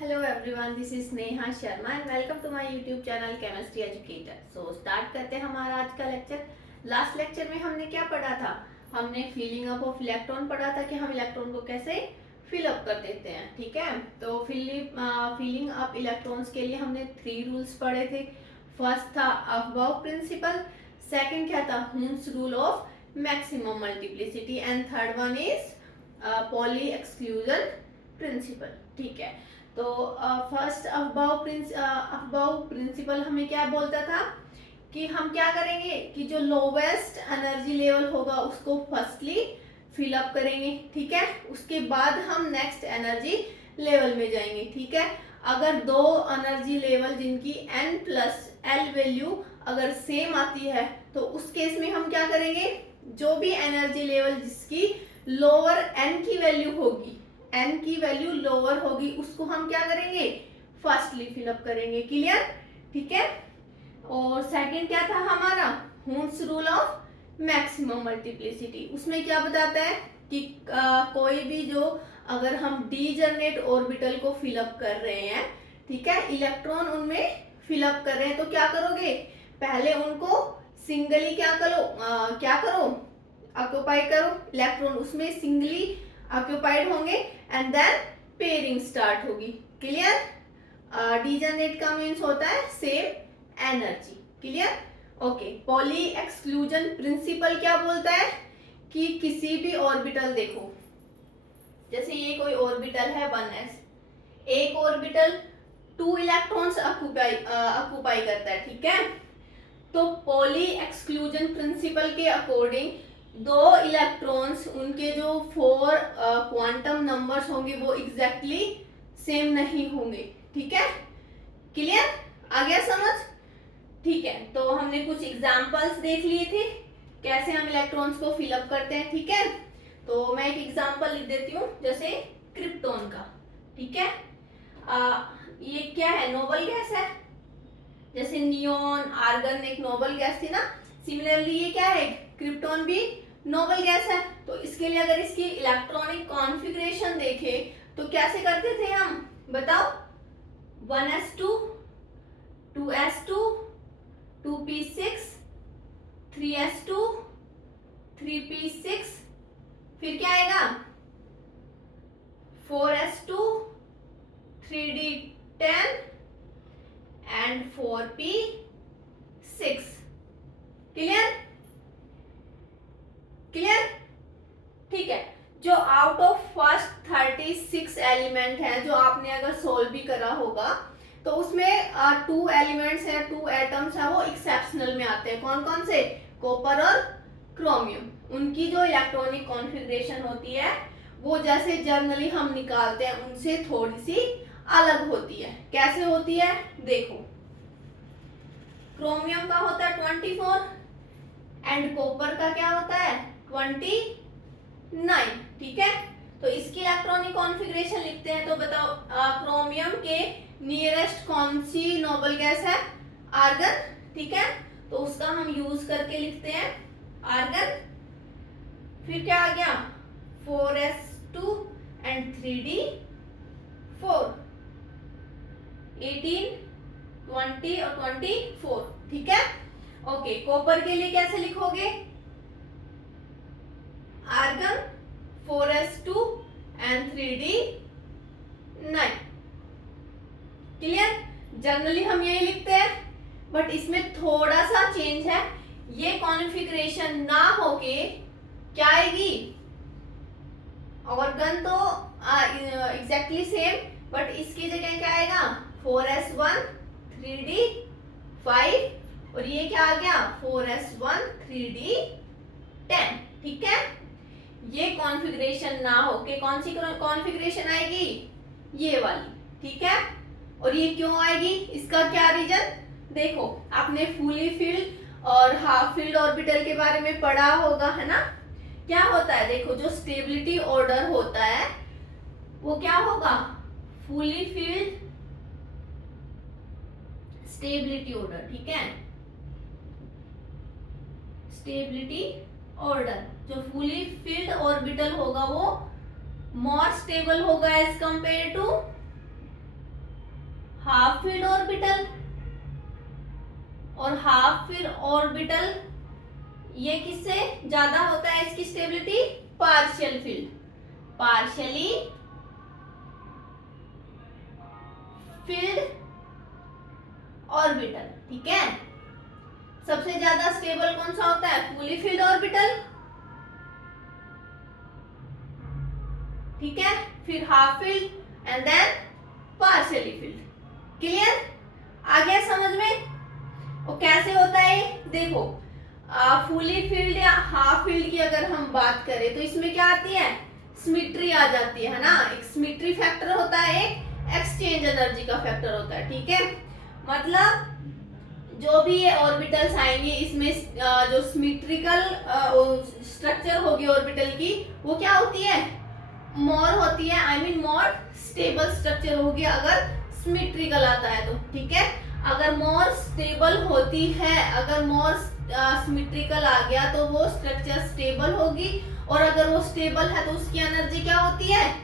Hello everyone, this is Neha Sharma and welcome to my YouTube channel Chemistry Educator. So start करते हैं हमारा आज का lecture. Last lecture में हमने क्या पढ़ा था? हमने फिलिंग अप ऑफ इलेक्ट्रॉन पढ़ा था कि हम इलेक्ट्रॉन को कैसे फिल अप कर देते हैं। ठीक है, तो फिलिंग अप इलेक्ट्रॉन्स के लिए हमने 3 रूल्स पढ़े थे। फर्स्ट था अफबाउ प्रिंसिपल, सेकंड क्या था Hund's rule of maximum multiplicity and third one is poly exclusion principle. ठीक है, तो फर्स्ट अफबाउ प्रिंसिपल हमें क्या बोलता था कि हम क्या करेंगे कि जो लोवेस्ट एनर्जी लेवल होगा उसको फर्स्टली फिल अप करेंगे। ठीक है, उसके बाद हम नेक्स्ट एनर्जी लेवल में जाएंगे। ठीक है, अगर दो एनर्जी लेवल जिनकी n प्लस एल वैल्यू अगर सेम आती है तो उस केस में हम क्या करेंगे, जो भी एनर्जी लेवल जिसकी लोअर n की वैल्यू होगी, n की वैल्यू लोअर होगी, उसको हम क्या करेंगे फर्स्टली फिलअप करेंगे। क्लियर? ठीक है, और सेकंड क्या था हमारा Hund's rule of maximum multiplicity. उसमें क्या बताता है कि कोई भी जो अगर हम डीजनरेट ऑर्बिटल को फिलअप कर रहे हैं, ठीक है, इलेक्ट्रॉन उनमें फिलअप कर रहे हैं, तो क्या करोगे, पहले उनको सिंगली क्या करो ऑक्यूपाई करो, इलेक्ट्रॉन उसमें सिंगली ऑक्यूपाइड होंगे एंड देन पेयरिंग स्टार्ट होगी। क्लियर? डीजनरेट का मीन्स होता है same energy. Clear? Okay, poly exclusion principle क्या बोलता है कि किसी भी ऑर्बिटल, देखो जैसे ये कोई ऑर्बिटल है 1s, एक ऑर्बिटल 2 इलेक्ट्रॉन्स ऑक्यूपाई करता है। ठीक है, तो पॉली एक्सक्लूजन प्रिंसिपल के अकॉर्डिंग दो इलेक्ट्रॉन्स उनके जो 4 क्वांटम नंबर्स होंगे वो एग्जैक्टली सेम नहीं होंगे। ठीक है, क्लियर? आ गया समझ? ठीक है, तो हमने कुछ एग्जांपल्स देख लिए थे कैसे हम इलेक्ट्रॉन्स को फिलअप करते हैं। ठीक है, तो मैं एक एग्जांपल लिख देती हूँ, जैसे क्रिप्टॉन का। ठीक है, ये क्या है, नोबल गैस है, जैसे नियोन आर्गन एक नोबल गैस थी ना, सिमिलरली ये क्या है, क्रिप्टॉन भी नोबल गैस है। तो इसके लिए अगर इसकी इलेक्ट्रॉनिक कॉन्फ़िगरेशन देखे तो कैसे करते थे हम, बताओ, 1s2 2s2 2p6 3s2 3p6, फिर क्या आएगा 4s2 3d10 and 4p6। Clear? Clear? ठीक है, जो आउट ऑफ फर्स्ट 36 एलिमेंट है जो आपने अगर सोल्व भी करा होगा तो उसमें 2 एलिमेंट्स है, 2 एटम्स है, वो एक्सेप्शनल में आते हैं। कौन कौन से? कॉपर और क्रोमियम। उनकी जो इलेक्ट्रॉनिक कॉन्फ़िगरेशन होती है वो जैसे जर्नली हम निकालते हैं उनसे थोड़ी सी अलग होती है। कैसे होती है देखो, क्रोमियम का होता है 24 एंड कॉपर का क्या होता है 29। ठीक है, तो इसकी इलेक्ट्रॉनिक कॉन्फ़िगरेशन लिखते हैं, तो बताओ क्रोमियम के नियरेस्ट कौन सी नोबल गैस है, आर्गन। ठीक है, तो उसका हम यूज करके लिखते हैं आर्गन। फिर क्या आ गया 4s2 एंड 3d4, 18 20 और 24। ठीक है, ओके, कॉपर के लिए कैसे लिखोगे, argon 4s2 and 3d9। Clear? Generally हम यही लिखते हैं, बट इसमें थोड़ा सा चेंज है, ये कॉन्फ़िगरेशन ना होके क्या आएगी, ऑर्गन तो एग्जैक्टली सेम, बट इसकी जगह क्या आएगा 4s1 3d5 और ये क्या आ गया 4s1 3d10। ठीक है, ये कॉन्फ़िगरेशन ना हो के कौन सी कॉन्फ़िगरेशन आएगी, ये वाली। ठीक है, और ये क्यों आएगी, इसका क्या रीजन, देखो आपने फुली फिल्ड और हाफ फिल्ड ऑर्बिटल के बारे में पढ़ा होगा, है ना। क्या होता है, देखो जो स्टेबिलिटी ऑर्डर होता है वो क्या होगा, फुली फिल्ड स्टेबिलिटी ऑर्डर। ठीक है, स्टेबिलिटी ऑर्डर, जो फुली फिल्ड ऑर्बिटल होगा वो मोर स्टेबल होगा as compare to half filled orbital और हाफ फील्ड ऑर्बिटल ये किससे ज्यादा होता है इसकी stability? Partial filled, partially filled orbital. ठीक है, सबसे ज्यादा स्टेबल कौन सा होता है? Fully filled orbital. ठीक है, फिर half filled and then partially filled. Clear? आ गया समझ में? और कैसे होता है देखो, फुली फील्ड या हाफ फील्ड की अगर हम बात करें तो इसमें क्या आती है? सिमेट्री आ जाती है ना। एक सिमेट्री फैक्टर होता है, एक एक्सचेंज एनर्जी का फैक्टर होता है। ठीक है, मतलब जो भी ये ऑर्बिटल्स आएंगे इसमें जो सिमेट्रिकल स्ट्रक्चर होगी ऑर्बिटल की वो क्या होती है? मोर होती है, I mean more stable structure होगी अगर सिमेट्रिकल आता है तो। ठीक है, अगर मोर स्टेबल होती है, अगर मोर सिमेट्रिकल आ गया तो वो स्ट्रक्चर स्टेबल होगी, और अगर वो स्टेबल है तो उसकी एनर्जी क्या होती है?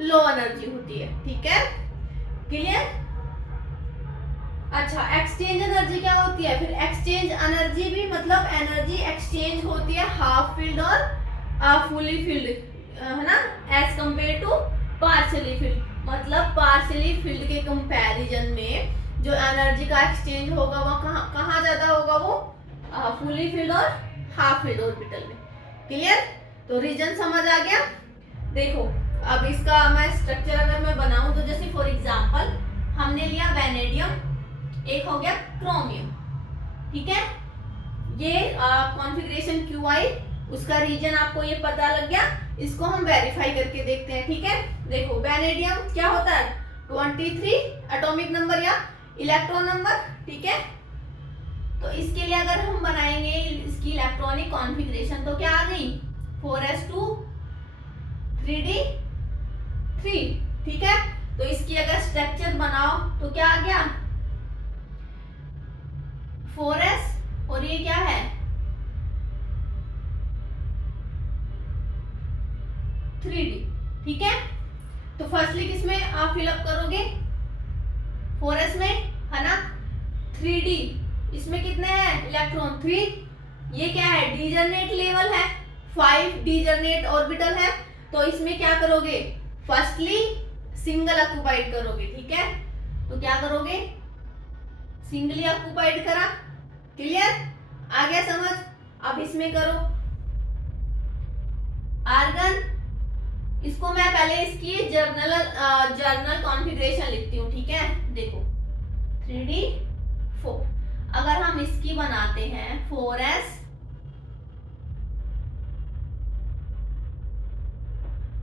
लो एनर्जी होती है। ठीक है, क्लियर? अच्छा, एक्सचेंज एनर्जी क्या होती है? फिर एक्सचेंज एनर्जी भी मतलब एनर्जी एक्सचेंज होती है हाफ फील्ड और फुली फील्ड, है ना, as compare to partially filled. मतलब पार्शियली फील्ड के कंपैरिजन में जो एनर्जी का एक्सचेंज होगा वो कहाँ ज्यादा होगा? वो फुली फील्ड और हाफ फील्ड ऑर्बिटल में। क्लियर? तो रीजन समझ आ गया? देखो अब इसका मैं स्ट्रक्चर अगर मैं बनाऊं तो जैसे फॉर एग्जांपल हमने लिया वेनेडियम, एक हो गया क्रोमियम। ठीक है, ये कॉन्फ़िगरेशन QI, उसका रीजन आपको ये पता लग गया। इसको हम वेरीफाई करके देखते हैं। ठीक है, देखो वेनेडियम क्या होता है? 23 एटॉमिक नंबर या इलेक्ट्रॉन नंबर। ठीक है, तो इसके लिए अगर हम बनाएंगे इसकी इलेक्ट्रॉनिक कॉन्फ़िगरेशन तो क्या आ गई? 4s2 3d3। ठीक है, तो इसकी अगर स्ट्रक्चर बनाओ तो क्या आ गया? 4s और ये क्या है? 3d। ठीक है, तो फर्स्टली किसमें आप फिलअप करोगे? 4s में, है ना। 3d, इसमें कितने हैं इलेक्ट्रॉन? 3। ये क्या है? डीजर्नेट लेवल है, 5 डीजर्नेट ऑर्बिटल है। तो इसमें क्या करोगे? फर्स्टली सिंगल ऑक्युपाइड करोगे। ठीक है, तो क्या करोगे? सिंगली ऑक्युपाइड करा। क्लियर? आ गया समझ? अब इसमें करो आर्गन। इसको मैं पहले इसकी जर्नल कॉन्फ़िगरेशन लिखती हूँ। ठीक है, देखो 3d4। अगर हम इसकी बनाते हैं 4s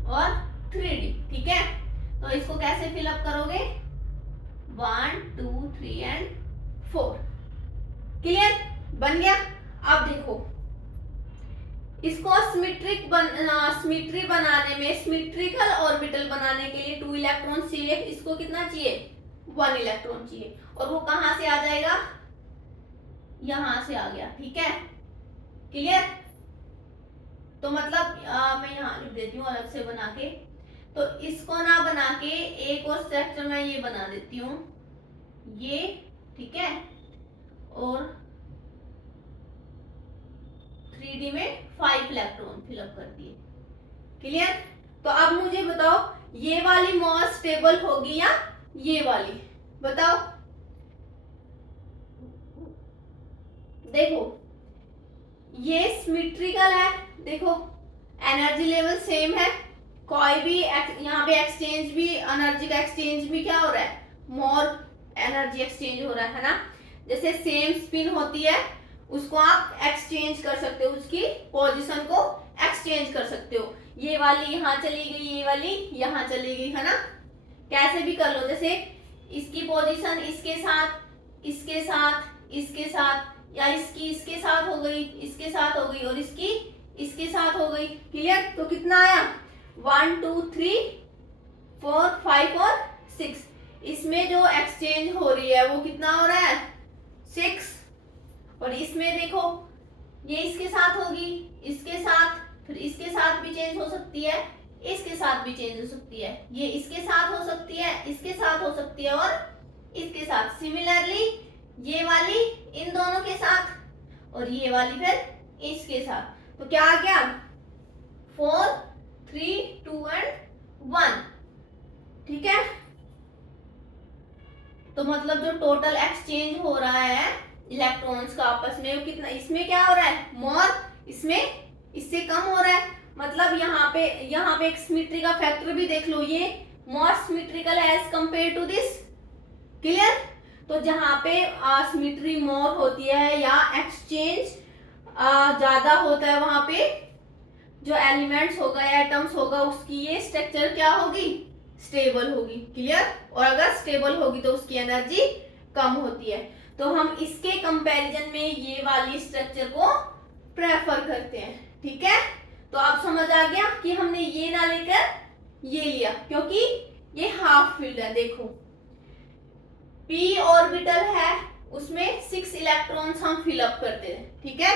और 3d। ठीक है, तो इसको कैसे फिलअप करोगे? 1 2 3 एंड 4। क्लियर? बन गया। अब देखो इसको सिमेट्री बनाने में, सिमेट्रिकल ऑर्बिटल बनाने के लिए 2 इलेक्ट्रॉन चाहिए। इसको कितना चाहिए? 1 इलेक्ट्रॉन चाहिए। और वो कहां से आ जाएगा? यहां से आ गया। ठीक है, क्लियर? तो मतलब मैं यहां लिख देती हूँ अलग से बना के। तो इसको ना बना के एक और स्ट्रक्चर मैं ये बना देती हूँ, ये। ठीक है, और 3d में 5 इलेक्ट्रॉन फिलअप कर दिए। क्लियर? तो अब मुझे बताओ ये वाली मोर स्टेबल होगी या ये वाली? बताओ। देखो ये सिमेट्रिकल है, देखो एनर्जी लेवल सेम है, कोई भी यहाँ पे एक्सचेंज भी, एनर्जी का एक्सचेंज भी क्या हो रहा है? मोर एनर्जी एक्सचेंज हो रहा है ना। जैसे सेम स्पिन होती है उसको आप एक्सचेंज कर सकते हो, उसकी पोजीशन को एक्सचेंज कर सकते हो। ये वाली यहाँ चली गई, ये वाली यहाँ चली गई, है ना। कैसे भी कर लो, जैसे इसकी पोजीशन इसके साथ, इसके साथ, इसके साथ, या इसकी इसके साथ हो गई, इसके साथ हो गई, और इसकी इसके साथ हो गई। क्लियर? तो कितना आया? 1 2 3 4 5 और 6। इसमें जो एक्सचेंज हो रही है वो कितना हो रहा है? 6। और इसमें देखो ये इसके साथ होगी, इसके साथ, फिर इसके साथ भी चेंज हो सकती है, इसके साथ भी चेंज हो सकती है, ये इसके साथ हो सकती है, इसके साथ हो सकती है, और इसके साथ, सिमिलरली ये वाली इन दोनों के साथ और ये वाली फिर इसके साथ। तो क्या आ गया 4 3 2 एंड 1। ठीक है, तो मतलब जो टोटल एक्सचेंज हो रहा है इलेक्ट्रॉन्स का आपस में वो कितना, इसमें क्या हो रहा है मोर, इसमें इससे कम हो रहा है। मतलब यहाँ पे एक सिमेट्री का फैक्टर भी देख लो, ये more symmetrical as compare to this. Clear? तो जहां पे सिमेट्री मोर होती है या एक्सचेंज ज्यादा होता है, वहां पे जो एलिमेंट्स होगा या एटम्स होगा उसकी ये स्ट्रक्चर क्या होगी, स्टेबल होगी। क्लियर? और अगर स्टेबल होगी तो उसकी एनर्जी कम होती है। तो हम इसके कंपैरिजन में ये वाली स्ट्रक्चर को प्रेफर करते हैं। ठीक है, तो आप समझ आ गया कि हमने ये ना लेकर ये लिया क्योंकि ये हाफ फील्ड है। देखो p ऑर्बिटल है, उसमें 6 इलेक्ट्रॉन्स हम फिलअप करते हैं। ठीक है,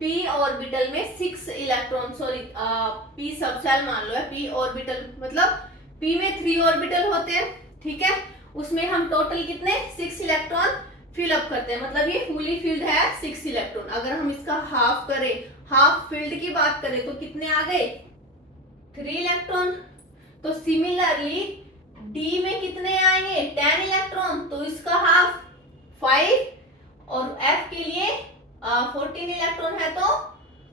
p ऑर्बिटल में 6 इलेक्ट्रॉन, सॉरी p सबसेल मान लो है, p ऑर्बिटल मतलब p में 3 ऑर्बिटल होते हैं। ठीक है, उसमें हम टोटल कितने 6 इलेक्ट्रॉन फिलअप करते हैं, मतलब ये फुली फिल्ड है 6 इलेक्ट्रॉन। अगर हम इसका हाफ करें, हाफ फील्ड की बात करें तो कितने आ गए 3 इलेक्ट्रॉन। तो सिमिलरली d में कितने आएंगे 10 इलेक्ट्रॉन, तो इसका हाफ 5 और f के लिए 14 इलेक्ट्रॉन है तो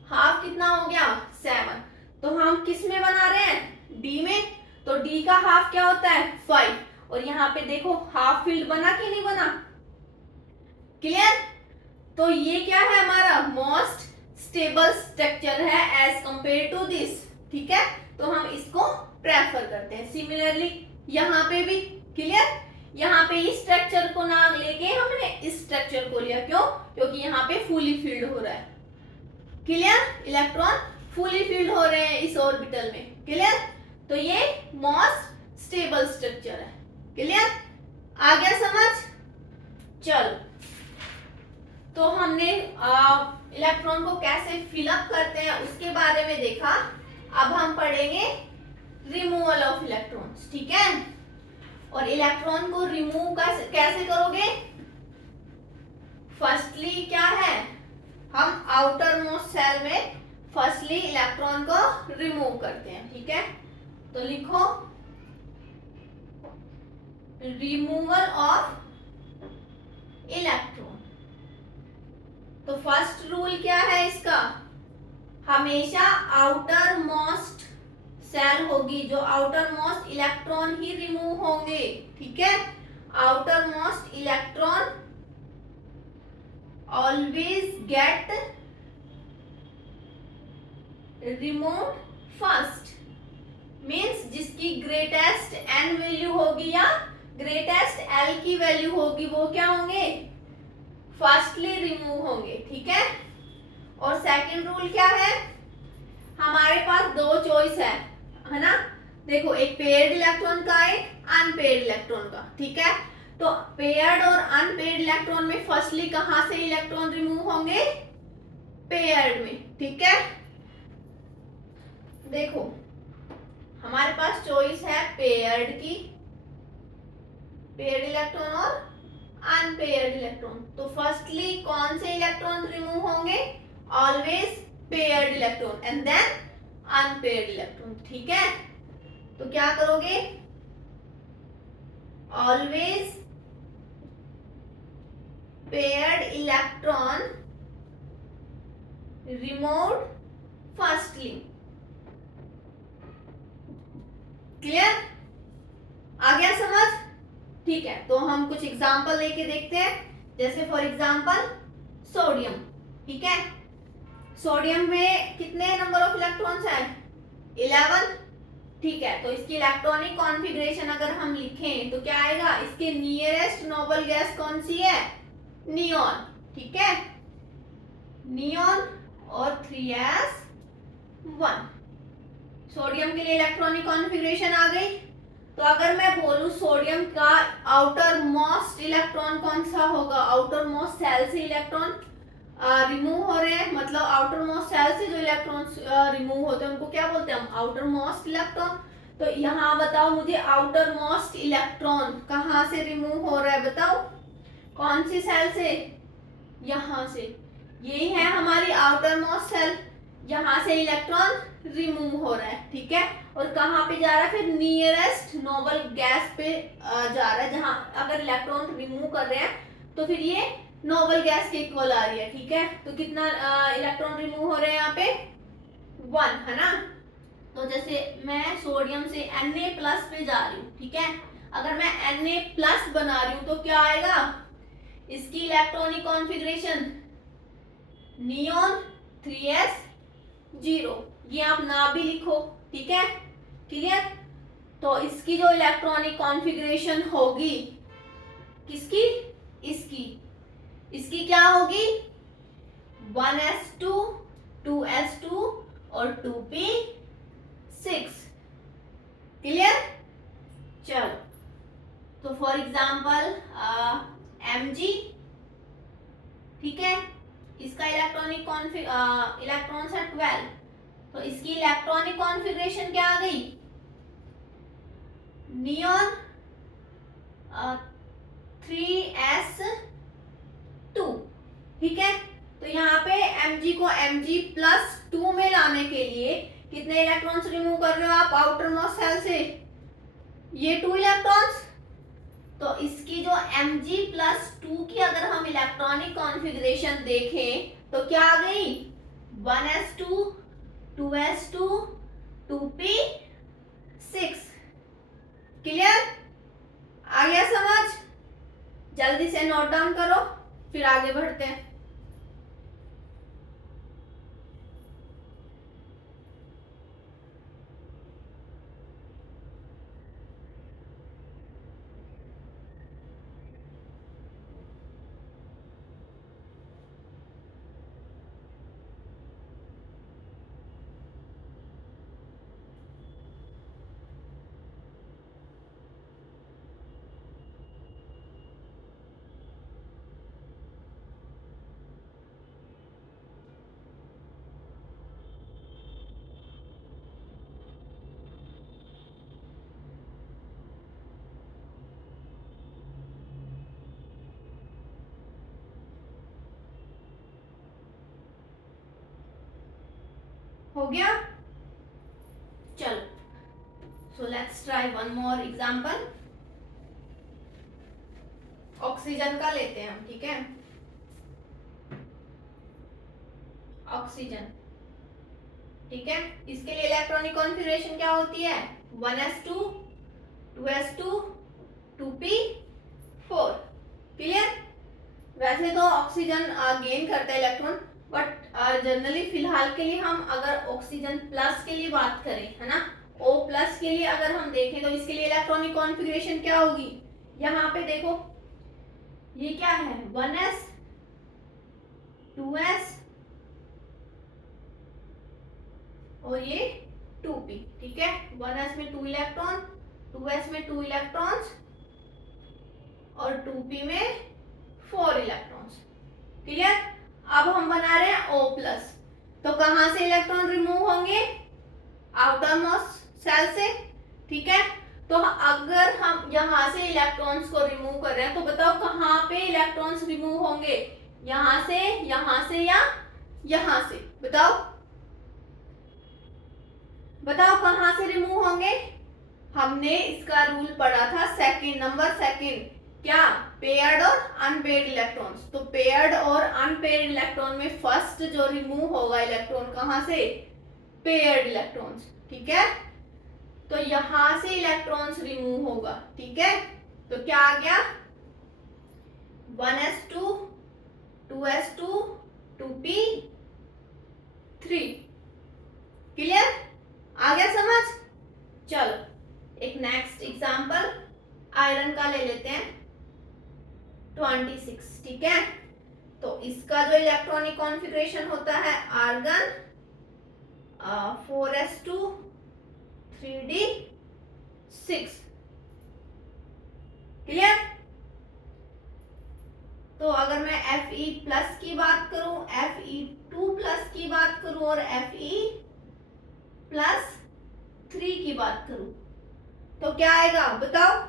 हाफ कितना हो गया 7। तो हम किस में बना रहे हैं d में, तो d का हाफ क्या होता है 5। और यहाँ पे देखो हाफ फील्ड बना कि नहीं बना। क्लियर? तो ये क्या है हमारा मोस्ट स्टेबल स्ट्रक्चर है एज कंपेयर टू दिस। ठीक है, तो हम इसको प्रेफर करते हैं। सिमिलरली यहाँ पे भी। क्लियर? यहाँ पे इस स्ट्रक्चर को ना लेके हमने इस स्ट्रक्चर को लिया, क्यों? क्योंकि यहाँ पे फुली फील्ड हो रहा है। क्लियर? इलेक्ट्रॉन फुली फील्ड हो रहे हैं इस ऑर्बिटल में। क्लियर? तो ये मोस्ट स्टेबल स्ट्रक्चर है। क्लियर? आ गया समझ? चलो, तो हमने इलेक्ट्रॉन को कैसे फिलअप करते हैं उसके बारे में देखा। अब हम पढ़ेंगे रिमूवल ऑफ इलेक्ट्रॉन्स। ठीक है, और इलेक्ट्रॉन को रिमूव कैसे करोगे। फर्स्टली क्या है, हम आउटर मोस्ट सेल में फर्स्टली इलेक्ट्रॉन को रिमूव करते हैं। ठीक है, तो लिखो रिमूवल ऑफ इलेक्ट्रॉन। तो फर्स्ट रूल क्या है इसका, हमेशा आउटर मोस्ट सेल होगी, जो आउटर मोस्ट इलेक्ट्रॉन ही रिमूव होंगे। ठीक है, outer most electron always get removed first. Means जिसकी ग्रेटेस्ट एन वैल्यू होगी या ग्रेटेस्ट एल की वैल्यू होगी वो क्या होंगे फर्स्टली रिमूव होंगे। ठीक है, और सेकंड रूल क्या है, हमारे पास दो चॉइस है ना। देखो एक पेयर्ड इलेक्ट्रॉन का, एक अनपेयर्ड इलेक्ट्रॉन का। ठीक है, तो पेयर्ड और अनपेयर्ड इलेक्ट्रॉन में फर्स्टली कहां से इलेक्ट्रॉन रिमूव होंगे, पेयर्ड में। ठीक है, देखो हमारे पास चॉइस है पेयर्ड की, पेयर्ड इलेक्ट्रॉन और अनपेयर्ड इलेक्ट्रॉन। तो फर्स्टली कौन से इलेक्ट्रॉन रिमूव होंगे, always paired electron and then unpaired electron. ठीक है, तो क्या करोगे, always paired electron removed firstly. Clear? आ गया समझ? ठीक है, तो हम कुछ एग्जांपल लेके देखते हैं। जैसे फॉर एग्जांपल सोडियम। ठीक है, सोडियम में कितने नंबर ऑफ इलेक्ट्रॉन्स हैं 11। ठीक है, तो इसकी इलेक्ट्रॉनिक कॉन्फ़िगरेशन अगर हम लिखें तो क्या आएगा, इसके नियरेस्ट नोबल गैस कौन सी है, नियॉन। ठीक है, नियॉन और 3s1। सोडियम के लिए इलेक्ट्रॉनिक कॉन्फ़िगरेशन आ गई। तो अगर मैं बोलूं सोडियम का आउटर मोस्ट इलेक्ट्रॉन कौन सा होगा, आउटर मोस्ट सेल से इलेक्ट्रॉन रिमूव हो रहे हैं, मतलब आउटर मोस्ट सेल से जो इलेक्ट्रॉन्स रिमूव होते हैं उनको क्या बोलते हैं हम, आउटर मोस्ट इलेक्ट्रॉन। तो यहाँ बताओ मुझे आउटर मोस्ट इलेक्ट्रॉन कहाँ से रिमूव हो रहा है, बताओ कौन सी सेल से, यहाँ से, यही है हमारी आउटर मोस्ट सेल, यहाँ से इलेक्ट्रॉन रिमूव हो रहा है, ठीक है। और कहाँ पे जा रहा है, फिर नियरेस्ट नोबल गैस पे जा रहा है, जहाँ अगर इलेक्ट्रॉन रिमूव कर रहे हैं तो फिर ये नोबल गैस के इक्वल आ रही है, ठीक है। तो कितना इलेक्ट्रॉन रिमूव हो रहे हैं यहाँ पे, 1, है ना। तो जैसे मैं सोडियम से Na+ पे जा रही हूँ, ठीक है। अगर मैं Na+ बना रही हूँ तो क्या आएगा, इसकी इलेक्ट्रॉनिक कॉन्फ़िगरेशन नियॉन 3s0, ये आप ना भी लिखो, ठीक है, क्लियर। तो इसकी जो इलेक्ट्रॉनिक कॉन्फ़िगरेशन होगी, किसकी, इसकी क्या होगी, 1s2 2s2 और 2p6, क्लियर। चलो, तो फॉर एग्जाम्पल Mg, ठीक है, इसका इलेक्ट्रॉनिक इलेक्ट्रॉन्स है 12, तो इसकी इलेक्ट्रॉनिक कॉन्फ़िगरेशन क्या आ गई, नियॉन 3s2, ठीक है। तो यहाँ पे Mg को Mg+2 में लाने के लिए कितने इलेक्ट्रॉन्स रिमूव कर रहे हो आप आउटर मोस्ट सेल से, ये 2 इलेक्ट्रॉन्स। तो इसकी जो Mg+2 की अगर हम इलेक्ट्रॉनिक कॉन्फ़िगरेशन देखें तो क्या आ गई, 1s2 2s2 2p6, क्लियर, आ गया समझ। जल्दी से नोट डाउन करो, फिर आगे बढ़ते हैं। हो गया, चलो, so let's try one more example. Oxygen का लेते हैं हम, ठीक है, ऑक्सीजन, ठीक है। इसके लिए इलेक्ट्रॉनिक कॉन्फ़िगरेशन क्या होती है, 1s2 2s2 2p4, क्लियर। वैसे तो ऑक्सीजन गेन करता है इलेक्ट्रॉन, बट जनरली फिलहाल के लिए हम अगर ऑक्सीजन प्लस के लिए बात करें, है ना, O+ के लिए अगर हम देखें तो इसके लिए इलेक्ट्रॉनिक कॉन्फ़िगरेशन क्या होगी, यहाँ पे देखो ये क्या है, 1s 2s और ये 2p, ठीक है। 1s में 2 इलेक्ट्रॉन, 2s में 2 इलेक्ट्रॉन्स और 2p में 4 इलेक्ट्रॉन्स, क्लियर। अब हम बना रहे हैं O+, तो कहां से इलेक्ट्रॉन रिमूव होंगे, आउटर मोस्ट सेल से, ठीक है। तो अगर हम यहां से इलेक्ट्रॉन्स को रिमूव कर रहे हैं तो बताओ कहां पे इलेक्ट्रॉन्स रिमूव होंगे, यहां से या यहां से, बताओ कहां से रिमूव होंगे। हमने इसका रूल पढ़ा था नंबर सेकंड, क्या, पेयर्ड और अनपेयर्ड इलेक्ट्रॉन्स। तो पेयर्ड और अनपेयर्ड इलेक्ट्रॉन में फर्स्ट जो रिमूव होगा इलेक्ट्रॉन कहां से, पेयर्ड इलेक्ट्रॉन्स, ठीक है। तो यहां से इलेक्ट्रॉन्स रिमूव होगा, ठीक है। तो क्या आ गया, 1s2 2s2 2p3, क्लियर, आ गया समझ। चलो एक नेक्स्ट एग्जांपल आयरन का ले लेते हैं, 26, ठीक है। तो इसका जो इलेक्ट्रॉनिक कॉन्फ़िगरेशन होता है आर्गन 4s2 3d6, क्लियर। तो अगर मैं Fe+ की बात करूं, Fe2+ की बात करूं और Fe+3 की बात करूं, तो क्या आएगा बताओ।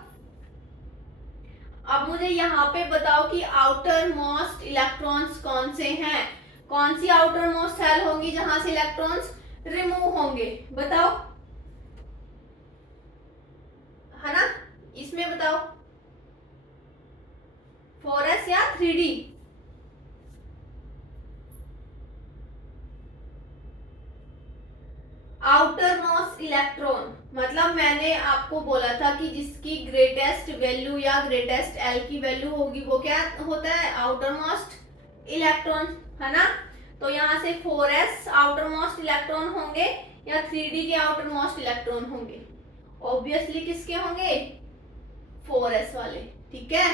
अब मुझे यहाँ पे बताओ कि आउटर मोस्ट इलेक्ट्रॉन्स कौन से हैं, कौन सी आउटर मोस्ट सेल होंगी जहां से इलेक्ट्रॉन्स रिमूव होंगे, बताओ, है ना, इसमें बताओ 4s या 3d। आउटर मोस्ट इलेक्ट्रॉन मतलब मैंने आपको बोला था कि जिसकी ग्रेटेस्ट वैल्यू या ग्रेटेस्ट एल की वैल्यू होगी वो क्या होता है, आउटर मोस्ट इलेक्ट्रॉन, है ना। तो यहाँ से 4s आउटर मोस्ट इलेक्ट्रॉन होंगे या 3d के आउटर मोस्ट इलेक्ट्रॉन होंगे, ऑब्वियसली किसके होंगे, 4s वाले, ठीक है।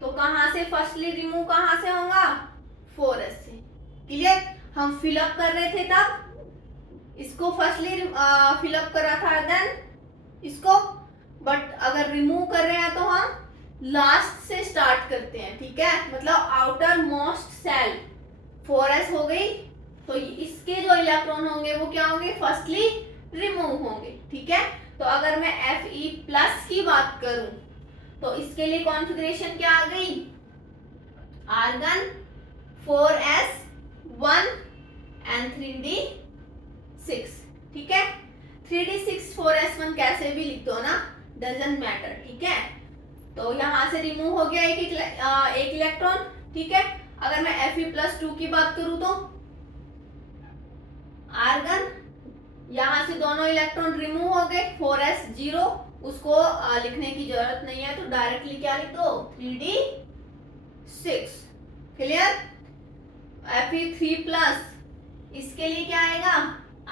तो कहां से फर्स्टली रिमूव कहां से होगा, 4s से, क्लियर। हम फिलअप कर रहे थे तब इसको फर्स्टली फिलअप करा था, देन इसको, बट अगर रिमूव कर रहे हैं तो हम लास्ट से स्टार्ट करते हैं, ठीक है। मतलब आउटर मोस्ट सेल 4s हो गई, तो इसके जो इलेक्ट्रॉन होंगे वो क्या होंगे, फर्स्टली रिमूव होंगे, ठीक है। तो अगर मैं Fe+ की बात करूं तो इसके लिए कॉन्फ़िगरेशन क्या आ गई, आर्गन 4s1 एंड 3d6, ठीक है। 3d6 4s1 कैसे भी लिख दो ना, डजंट मैटर, ठीक है। तो यहां से रिमूव हो गया एक इलेक्ट्रॉन, ठीक है। अगर मैं Fe+2 की बात करूं तो आर्गन, यहां से दोनों इलेक्ट्रॉन रिमूव हो गए, 4s0 उसको लिखने की जरूरत नहीं है, तो डायरेक्टली क्या लिख दो 3d6, क्लियर। Fe3+ इसके लिए क्या आएगा,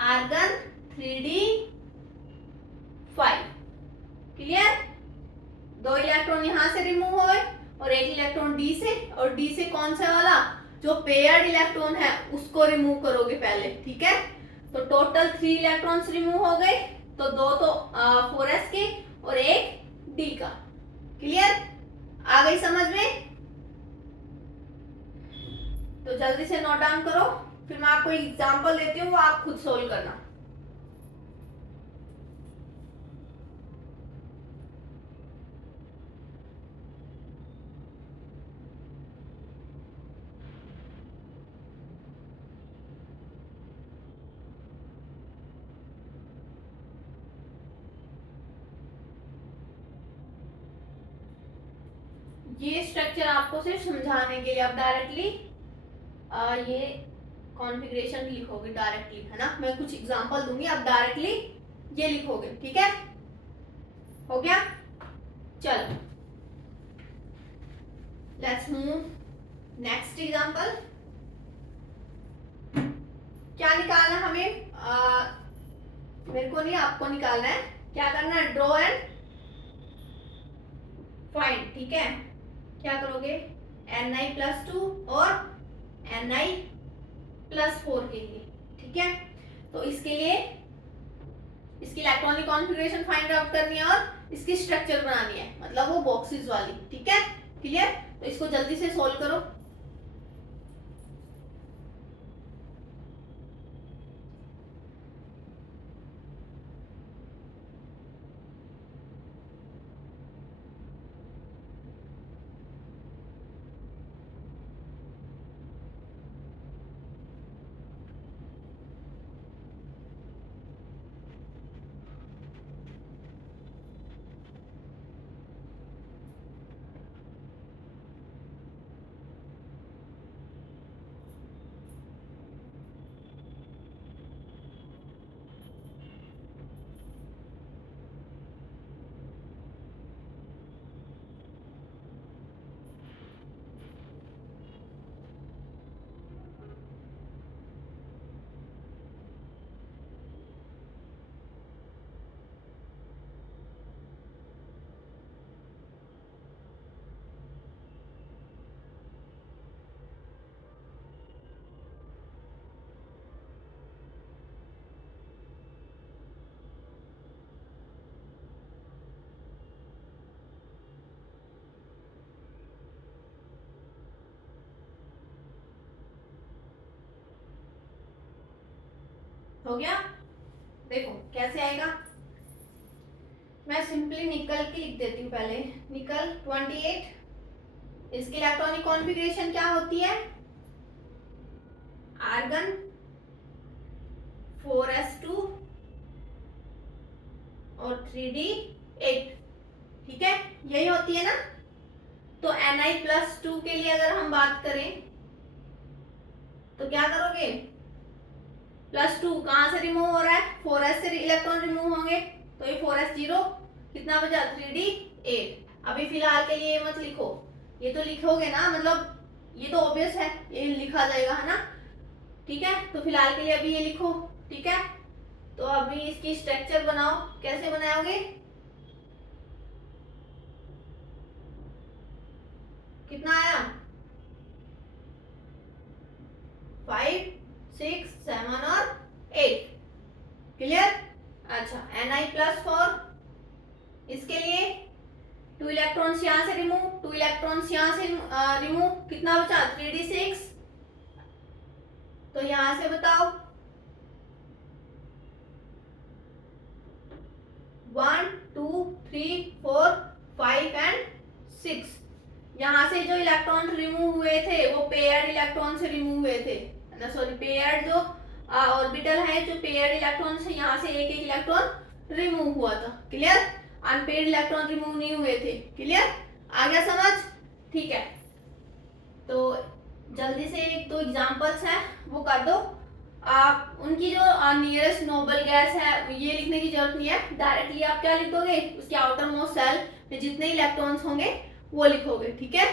आर्गन 3d5, क्लियर। दो इलेक्ट्रॉन यहां से रिमूव हुए और एक इलेक्ट्रॉन डी से, और डी से कौन सा वाला, जो पेयर्ड इलेक्ट्रॉन है उसको रिमूव करोगे पहले, ठीक है। तो टोटल 3 इलेक्ट्रॉन्स रिमूव हो गए, तो दो तो 4s के और एक डी का, क्लियर, आ गई समझ में। तो जल्दी से नोट डाउन करो, फिर मैं आपको एग्जांपल देती हूँ, वो आप खुद सोल्व करना। ये स्ट्रक्चर आपको सिर्फ समझाने के लिए, अब डायरेक्टली ये कॉन्फ़िगरेशन लिखोगे डायरेक्टली, है ना। मैं कुछ एग्जांपल दूंगी, आप डायरेक्टली ये लिखोगे, ठीक है, हो गया। चलो लेट्स मूव नेक्स्ट एग्जांपल। क्या निकालना हमें, मेरे को नहीं, आपको निकालना है। क्या करना है, ड्रॉ एंड फाइंड, ठीक है। क्या करोगे, Ni+2 और Ni+4 के लिए, ठीक है। तो इसके लिए इसकी इलेक्ट्रॉनिक कॉन्फ़िगरेशन फाइंड आउट करनी है और इसकी स्ट्रक्चर बनानी है, मतलब वो बॉक्सेस वाली, ठीक है, क्लियर। तो इसको जल्दी से सोल्व करो। हो गया, देखो कैसे आएगा। मैं सिंपली निकल की लिख देती हूँ पहले। निकल 28, इसकी इलेक्ट्रॉनिक कॉन्फ़िगरेशन क्या होती है? आर्गन 4s2 और 3d8, ठीक है, यही होती है ना। तो Ni+2 के लिए अगर हम बात करें तो क्या करोगे? +2 कहां से रिमूव हो रहा है? 4s से इलेक्ट्रॉन रिमूव होंगे, तो ये 4s 0, कितना बचा? 3d8। अभी फिलहाल के लिए ये मत लिखो, ये तो लिखोगे ना, मतलब ये तो ऑब्वियस है, ये लिखा जाएगा, है ना, ठीक है। तो फिलहाल के लिए अभी ये लिखो, ठीक है। तो अभी इसकी स्ट्रक्चर बनाओ, कैसे बनाओगे? कितना आया? 5, 6, 7 और 8, क्लियर। अच्छा, Ni+4, इसके लिए 2 इलेक्ट्रॉन्स यहाँ से रिमूव, 2 इलेक्ट्रॉन्स यहाँ से रिमूव, कितना बचा? 3d6। तो यहाँ से बताओ 1, 2, 3, 4, 5 एंड 6। यहाँ से जो इलेक्ट्रॉन रिमूव हुए थे वो पेयर्ड इलेक्ट्रॉन से रिमूव हुए थे, सॉरी, पेयर्ड जो ऑर्बिटल है, जो पेयर्ड इलेक्ट्रॉन से यहाँ से एक एक इलेक्ट्रॉन रिमूव हुआ था, क्लियर। अनपेयर्ड इलेक्ट्रॉन रिमूव नहीं हुए थे, क्लियर, आ गया समझ? ठीक है, तो जल्दी से एक दो एग्जांपल्स हैं वो कर दो आप। उनकी जो नियरेस्ट नोबल गैस है ये लिखने की जरूरत नहीं है, डायरेक्टली आप क्या लिख दोगे? उसके आउटर मोस्ट सेल में जितने इलेक्ट्रॉन्स होंगे वो लिखोगे, ठीक है।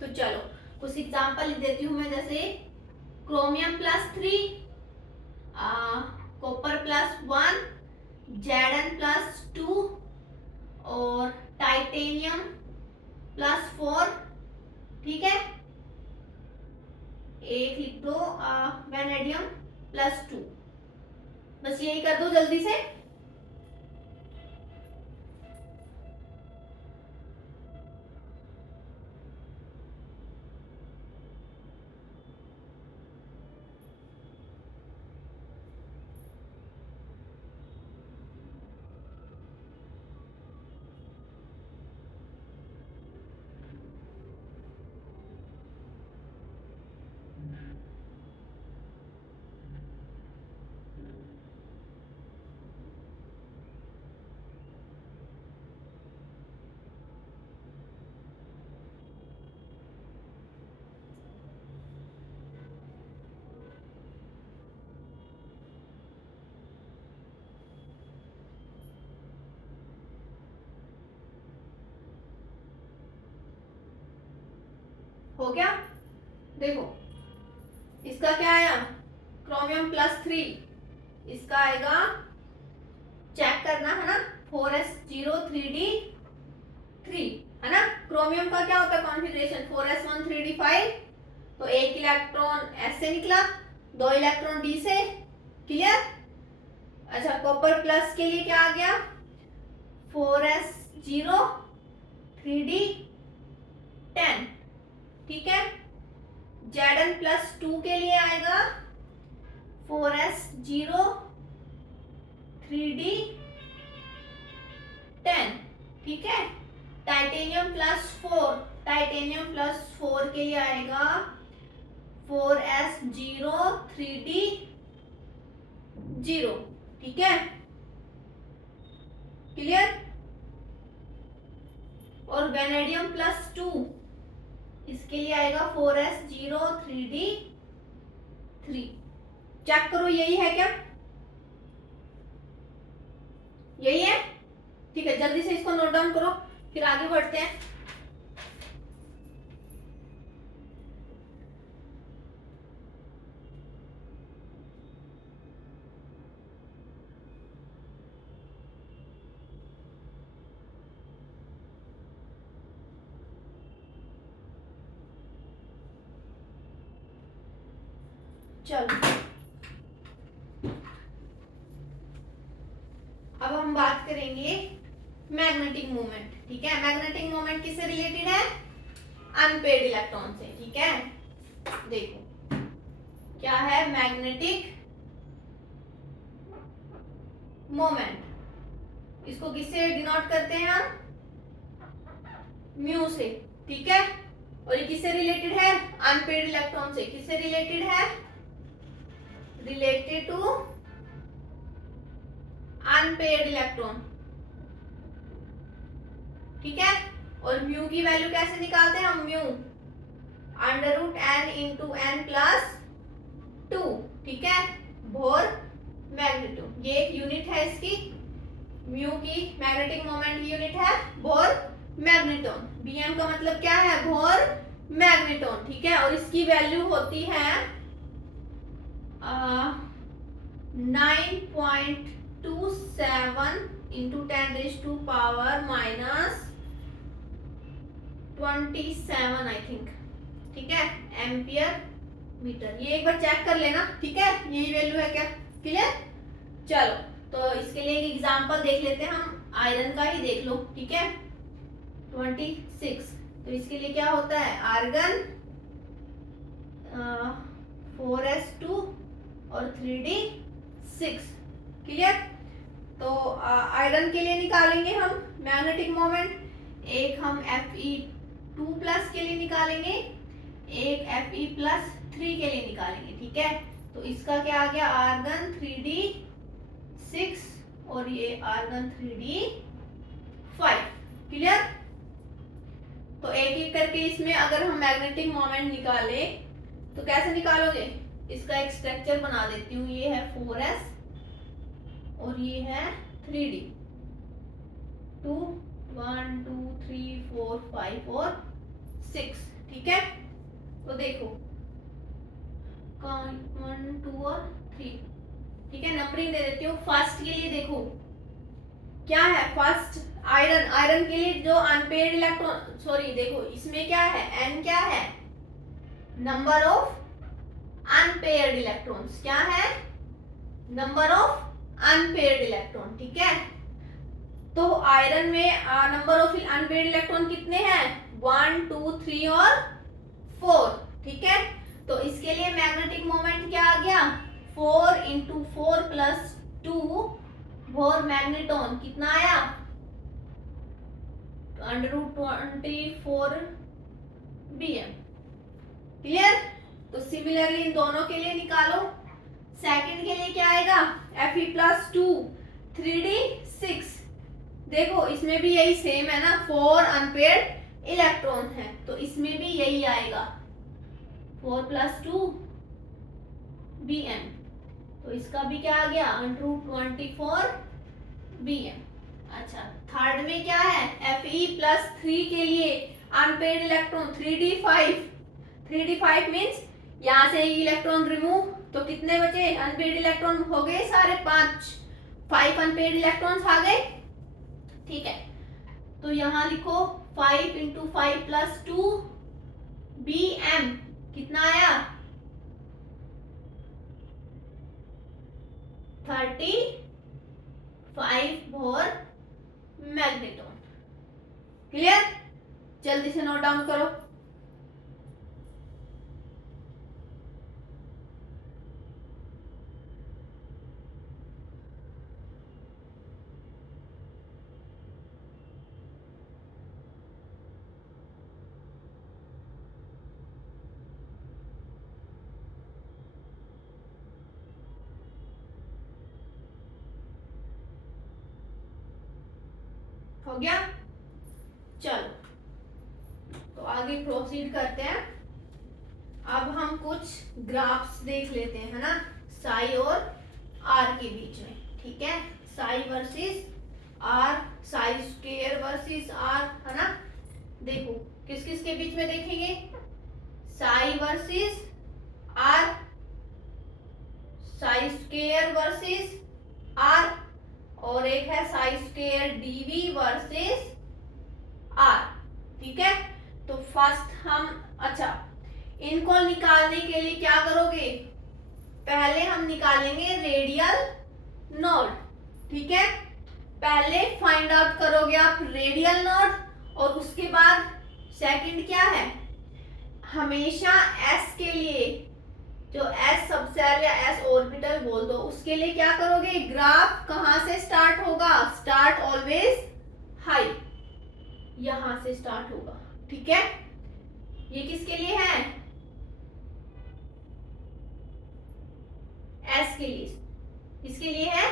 तो चलो कुछ एग्जांपल लिख देती हूँ मैं, जैसे क्रोमियम +3, कॉपर +1, Zn+2 और टाइटेनियम +4, ठीक है। एक लिख दो वेनेडियम +2, बस यही कर दो जल्दी से। हो गया, देखो इसका क्या आया? क्रोमियम +3, इसका आएगा, चेक करना है ना, 4s0 3d3, है ना। क्रोमियम का क्या होता है कॉन्फ़िगरेशन? 4s1 3d5, तो एक इलेक्ट्रॉन s से निकला, 2 इलेक्ट्रॉन d से, क्लियर। अच्छा, कॉपर प्लस के लिए क्या आ गया? 4s0 3d10, ठीक है। Zn+2 के लिए आएगा 4s0 3d10, ठीक है। टाइटेनियम+4 के लिए आएगा 4s0 3d0, ठीक है, क्लियर। और वेनेडियम +2, इसके लिए आएगा 4s0 3d3। चेक करो यही है क्या? यही है, ठीक है। जल्दी से इसको नोट डाउन करो, फिर आगे बढ़ते हैं। चलो अब हम बात करेंगे मैग्नेटिक मोमेंट, ठीक है। मैग्नेटिक मोमेंट किससे रिलेटेड है? अनपेयर्ड इलेक्ट्रॉन से, ठीक है। देखो क्या है मैग्नेटिक मोमेंट। इसको किससे डिनोट करते हैं हम? म्यू से, ठीक है। और ये किससे रिलेटेड है? अनपेड इलेक्ट्रॉन से। किससे रिलेटेड है? रिलेटेड टू अनपेड इलेक्ट्रॉन, ठीक है। और म्यू की वैल्यू कैसे निकालते हैं हम? Mu under root N into N plus 2, ठीक है। बोर मैग्नीट्यूड, ये एक यूनिट है इसकी, म्यू की मैग्नेटिक मोमेंट की यूनिट है बोर मैग्नेटोन। बीएम का मतलब क्या है? बोर मैग्नेटोन, ठीक है। और इसकी वैल्यू होती है 9.27 इंटू 10⁻⁻27 आई थिंक, ठीक है, एम्पियर मीटर। ये एक बार चेक कर लेना, ठीक है, यही वैल्यू है क्या? क्लियर? चलो, तो इसके लिए एक एग्जांपल देख लेते हैं हम, आयरन का ही देख लो, ठीक है। 26, तो इसके लिए क्या होता है? आर्गन 4s2 और 3d6, क्लियर। तो आयरन के लिए निकालेंगे हम मैग्नेटिक मोमेंट, एक हम Fe2 प्लस के लिए निकालेंगे, एक Fe+3 के लिए निकालेंगे, ठीक है। तो इसका क्या आ गया? आर्गन 3d6 और ये आर्गन 3d5, क्लियर। तो एक एक करके इसमें अगर हम मैग्नेटिक मोमेंट निकाले तो कैसे निकालोगे? इसका एक स्ट्रक्चर बना देती हूँ। ये है 4s और ये है 3d, 2 1 2 3 4 5 और 6, ठीक है। तो देखो 1 2 और 3, ठीक है। नंबरिंग दे देती हूँ। फर्स्ट के लिए देखो क्या है? फर्स्ट आयरन, आयरन के लिए जो अनपेड इलेक्ट्रॉन, सॉरी देखो इसमें क्या है? एन क्या है? नंबर ऑफ अनपेयर्ड इलेक्ट्रॉन्स, क्या है? नंबर ऑफ अनपेयर्ड इलेक्ट्रॉन, ठीक है। तो आयरन में नंबर ऑफ अनपेयर्ड इलेक्ट्रॉन कितने हैं? 1 2 3 और 4, ठीक है। तो इसके लिए मैग्नेटिक मोमेंट क्या आ गया? 4 इंटू 4 प्लस 2 बोर मैग्नेटोन, कितना आया? √24 bm, क्लियर। तो सिमिलरली इन दोनों के लिए निकालो। सेकंड के लिए क्या आएगा? Fe+2 3d6, देखो इसमें भी यही सेम है ना, 4 अनपेयर्ड इलेक्ट्रॉन है, तो इसमें भी यही आएगा 4+2 bm। तो इसका भी क्या आ गया? √24 bm। अच्छा, थर्ड में क्या है? Fe+3 के लिए अनपेयर्ड इलेक्ट्रॉन 3d5 मींस यहां से इलेक्ट्रॉन रिमूव, तो कितने बचे? अनपेयर्ड इलेक्ट्रॉन हो गए सारे 5 अनपेयर्ड इलेक्ट्रॉन्स आ गए, ठीक है। तो यहां लिखो 5 इंटू 5 प्लस 2 bm, कितना आया? 35 बोर मैग्नेटोन, क्लियर। जल्दी से नोट डाउन करो। हो गया? चलो, तो आगे प्रोसीड करते हैं। अब हम कुछ ग्राफ्स देख लेते हैं, है ना, साई और आर के बीच में, ठीक है। Psi versus R, psi square versus R, है ना। देखो किस किस के बीच में देखेंगे? Psi versus R, psi square versus R, और एक है psi square DV versus R, ठीक है। तो फर्स्ट हम, अच्छा, इनको निकालने के लिए क्या करोगे? पहले हम निकालेंगे रेडियल नोड, ठीक है। पहले फाइंड आउट करोगे आप रेडियल नोड, और उसके बाद सेकंड क्या है? हमेशा एस के लिए जो एस सबसेल या एस ऑर्बिटल बोल दो, उसके लिए क्या करोगे, ग्राफ कहां से स्टार्ट होगा, स्टार्ट ऑलवेज हाई, यहां से स्टार्ट होगा, ठीक है। ये किसके लिए है, एस के लिए, किसके लिए है,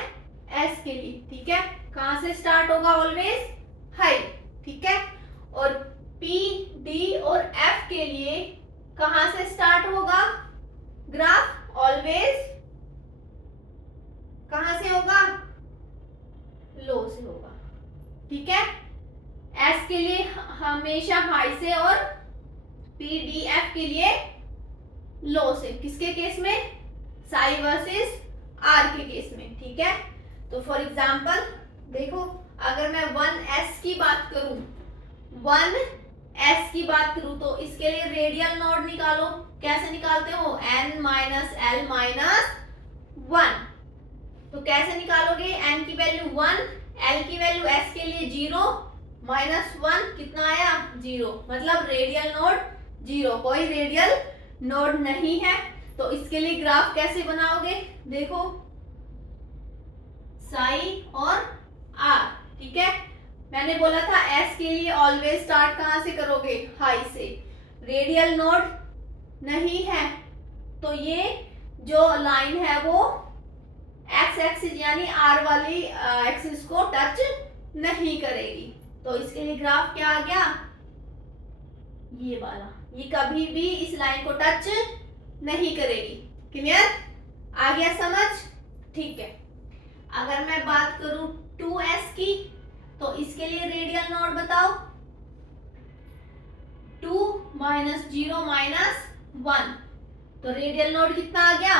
एस के लिए, ठीक है। कहां से स्टार्ट होगा, ऑलवेज हाई, ठीक है। और पी डी और एफ के लिए कहां से स्टार्ट होगा, ग्राफ ऑलवेज कहां से होगा, लो से होगा, ठीक है। एस के लिए हमेशा हाई से और पी डी एफ के लिए लो से, किसके केस में, साई वर्सेस आर के केस में, ठीक है। तो फॉर एग्जांपल देखो, अगर मैं 1s की बात करूं, 1s की बात करूं तो इसके लिए रेडियल नोड निकालो, कैसे निकालते हो, n माइनस एल माइनस 1। तो कैसे निकालोगे, n की वैल्यू 1, l की वैल्यू s के लिए 0, माइनस 1 कितना आया, 0, मतलब रेडियल नोड 0, कोई रेडियल नोड नहीं है। तो इसके लिए ग्राफ कैसे बनाओगे, देखो साई और आर, ठीक है। मैंने बोला था एस के लिए ऑलवेज स्टार्ट कहां से करोगे, हाई से, रेडियल नोड नहीं है तो ये जो लाइन है वो एक्स एक्सिस यानी आर वाली एक्सिस को टच नहीं करेगी। तो इसके लिए ग्राफ क्या आ गया, ये वाला, ये कभी भी इस लाइन को टच नहीं करेगी, क्लियर, आ गया समझ, ठीक है। अगर मैं बात करूं 2s की, तो इसके लिए रेडियल नोड बताओ, 2 माइनस 0 माइनस 1, तो रेडियल नोड कितना आ गया,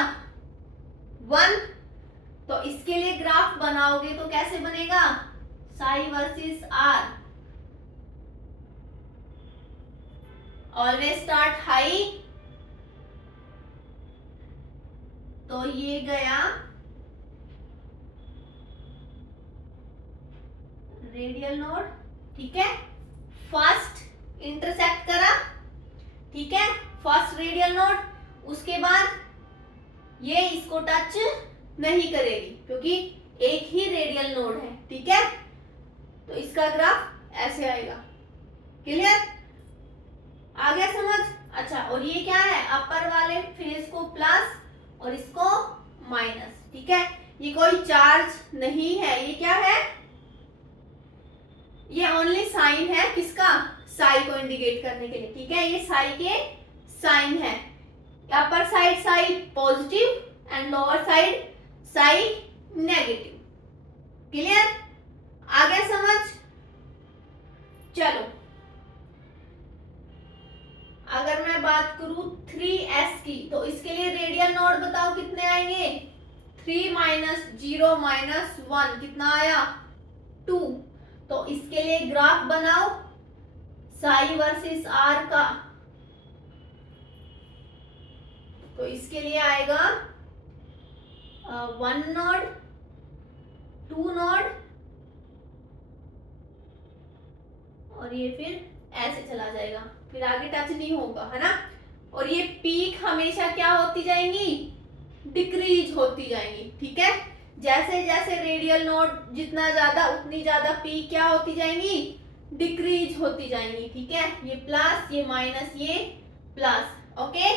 1। तो इसके लिए ग्राफ बनाओगे तो कैसे बनेगा, psi versus R, always start high, तो ये गया रेडियल नोड, ठीक है, फर्स्ट इंटरसेक्ट करा, ठीक है, फर्स्ट रेडियल नोड, उसके बाद ये इसको टच नहीं करेगी क्योंकि एक ही रेडियल नोड है, ठीक है। तो इसका ग्राफ ऐसे आएगा, क्लियर, आ गया समझ। अच्छा, और ये क्या है, अपर वाले फेस को प्लस और इसको माइनस, ठीक है। ये कोई चार्ज नहीं है, ये क्या है, ये ओनली साइन है, किसका, साई को इंडिकेट करने के लिए, ठीक है। ये साई के साइन है, upper side psi positive and lower side psi negative, clear, आ गया समझ। चलो, अगर मैं बात करूं 3s की, तो इसके लिए रेडियल नोड बताओ कितने आएंगे, 3 माइनस 0 माइनस 1 कितना आया, 2। तो इसके लिए ग्राफ बनाओ साई वर्सेस आर का, तो इसके लिए आएगा 1 नोड, 2 नोड, और ये फिर ऐसे चला जाएगा, फिर आगे टच नहीं होगा, है ना। और ये पीक हमेशा क्या होती जाएंगी, डिक्रीज होती जाएंगी, ठीक है। जैसे जैसे रेडियल नोड जितना ज्यादा, उतनी ज्यादा पीक क्या होती जाएंगी, डिक्रीज होती जाएंगी, ठीक है। ये प्लस, ये माइनस, ये प्लस, ओके,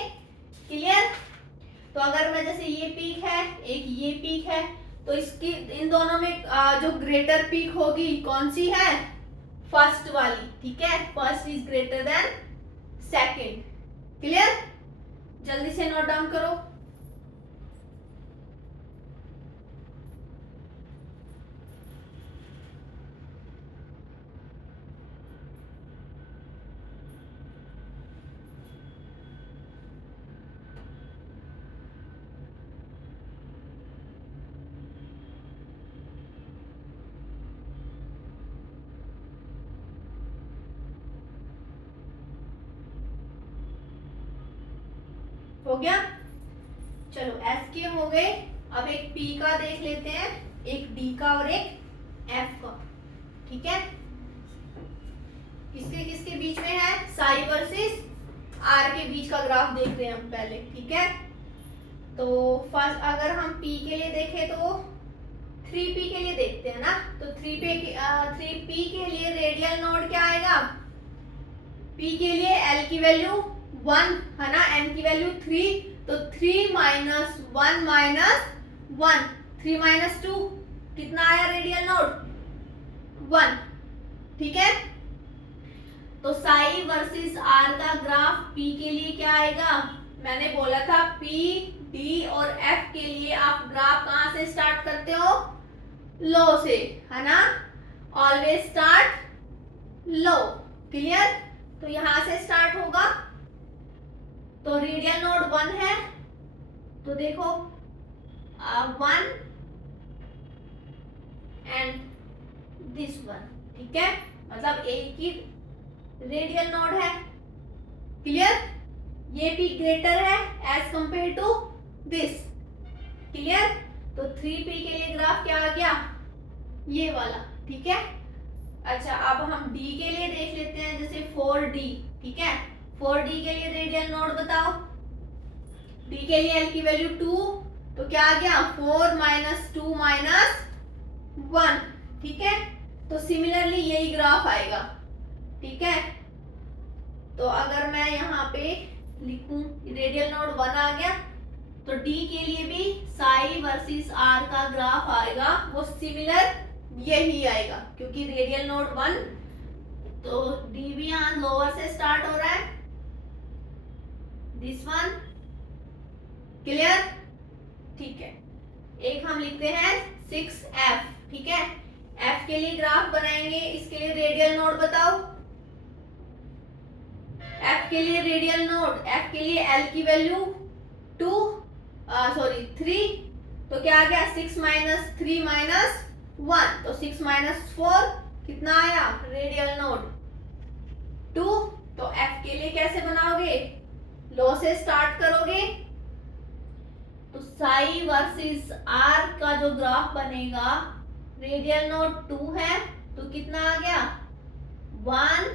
क्लियर। तो अगर मैं जैसे ये पीक है, एक ये पीक है, तो इसकी इन दोनों में जो ग्रेटर पीक होगी कौन सी है, फर्स्ट वाली, ठीक है, first is greater than second, clear. जल्दी से नोट डाउन करो। हो गया, चलो एस के हो गए। अब एक पी का देख लेते हैं, एक डी का और एक एफ का, ठीक है। किसके किसके बीच में है, साई वर्सेस आर के बीच का ग्राफ देख रहे हैं हम पहले, ठीक है। तो फर्स्ट अगर हम P के लिए देखें तो 3P के लिए देखते हैं ना, तो 3P के लिए रेडियल नोड क्या आएगा? P के लिए L की वैल्यू 1 है ना, N की वैल्यू 3, तो 3 माइनस 1 माइनस 1, 3 माइनस 2 कितना आया रेडियल नोड? 1। ठीक है, तो साई वर्सेस आर का ग्राफ P के लिए क्या आएगा? मैंने बोला था P, D और F के लिए आप ग्राफ कहां से स्टार्ट करते हो? लो से, है ना, ऑलवेज स्टार्ट लो। क्लियर? तो यहां से स्टार्ट होगा, तो रेडियल नोड 1 है, तो देखो 1 एंड दिस 1, ठीक है, मतलब एक ही रेडियल नोड है। क्लियर? ये P ग्रेटर है as compare to this. Clear? तो 3P के लिए ग्राफ क्या आ गया? ये वाला। ठीक है, अच्छा अब हम D के लिए देख लेते हैं, जैसे 4D। ठीक है, 4D के लिए रेडियल नोड बताओ। D के लिए L की वैल्यू 2, तो क्या आ गया? 4 माइनस 2 माइनस 1। ठीक है, तो सिमिलरली यही ग्राफ आएगा। ठीक है, तो अगर मैं यहाँ पे लिखूं रेडियल नोड 1 आ गया, तो D के लिए भी साई वर्सेस R का ग्राफ आएगा, वो सिमिलर यही आएगा, क्योंकि रेडियल नोड 1, तो D भी यहाँ लोअर से स्टार्ट हो रहा है, दिस वन। क्लियर? ठीक है, एक हम लिखते हैं 6F। ठीक है, F के लिए ग्राफ बनाएंगे, इसके लिए रेडियल नोड बताओ। F के लिए रेडियल नोड, F के लिए L की वैल्यू 3, तो क्या आ गया? 6 माइनस 3 माइनस 1, तो 6 माइनस 4 कितना आया? Radial node 2। तो F के लिए कैसे बनाओगे? लो से स्टार्ट करोगे, तो साई वर्सेस R का जो ग्राफ बनेगा, रेडियल नोड 2 है, तो कितना आ गया? 1,